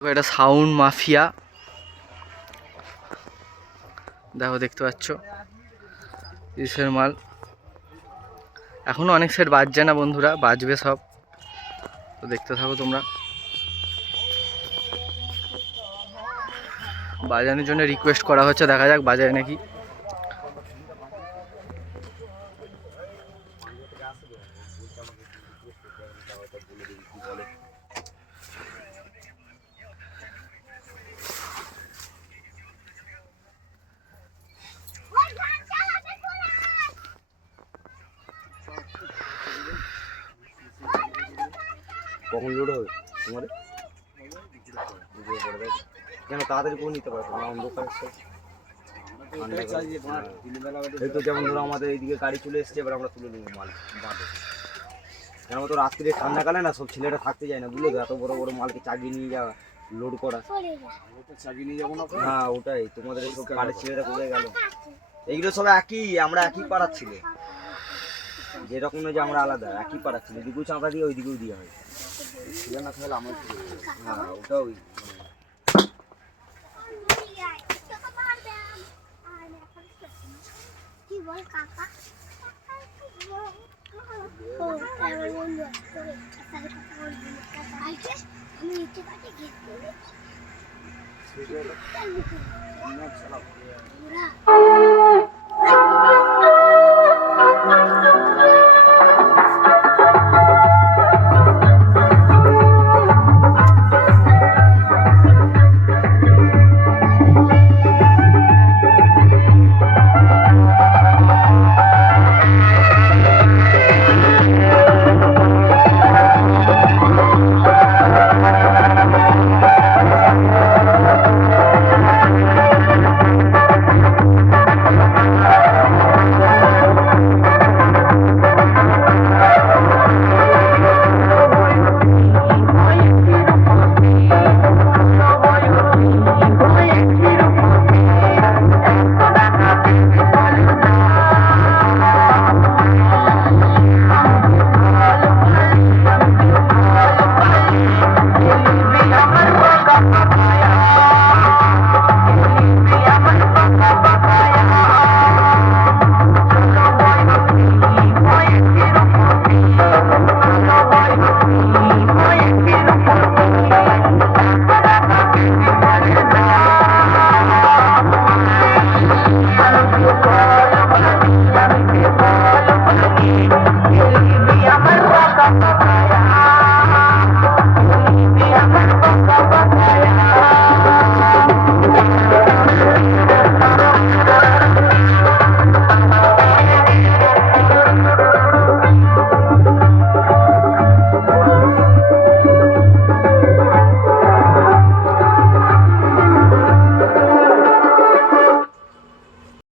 এটা sound mafia, দেখো দেখতে পাচ্ছ ইসের মাল। এখনো অনেক সেট বাজছে না বন্ধুরা, বাজবে সব, তো দেখতে থাকো তোমরা। বাজানোর জন্য রিকোয়েস্ট করা হচ্ছে, দেখা যাক বাজায় নাকি। কখন লোড হবে তোমাদের? কেন তাড়াতাড়ি করে নিতে পারছো না? অন্ধকার এই তো, যেমন ধরো আমাদের এইদিকে গাড়ি চলে এসছে, এবার আমরা তুলে নেবো মাল বাঁধে। কেন তো রাত্রিরে ঠান্ডাকালে না সব ছেলেরা থাকতে যায় না, বুঝলে তো, এত বড় বড় মালকে চাগিয়ে নিয়ে যাওয়া, লোড করা। চাগিয়ে নিয়ে যাবো না? হ্যাঁ ওটাই, তোমাদের সব পাড়ের ছেলেরা কোথায় গেল? এইগুলো সব একই, আমরা একই পাড়ার ছেলে, যেরকম নয় যে আমরা আলাদা, একই পাড়ার ছেলে। এদিকেও চাঁদা দিয়ে ওইদিকেও দিয়ে হয়, না তাহলে আমার। হ্যাঁ ওটা ওই